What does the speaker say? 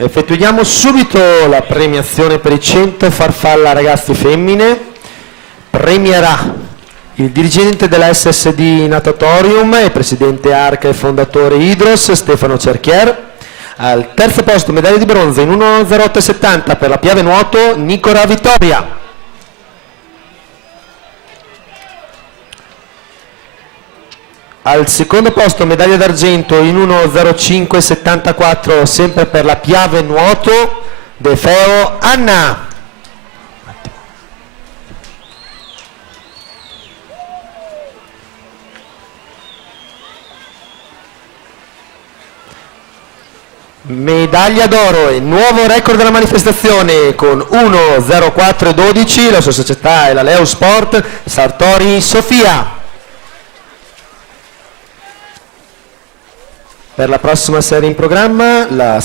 Effettuiamo subito la premiazione per i 100 farfalla ragazzi femmine. Premierà il dirigente della SSD Natatorium e presidente ARCA e fondatore Idros Stefano Cerchier. Al terzo posto medaglia di bronzo in 1.08.70 per la Piave Nuoto Nicora Vittoria. Al secondo posto medaglia d'argento in 1.05.74 sempre per la Piave Nuoto De Feo Anna. Medaglia d'oro e nuovo record della manifestazione con 1.04.12 la sua società è la Leo Sport Sartori Sofia. Per la prossima serie in programma la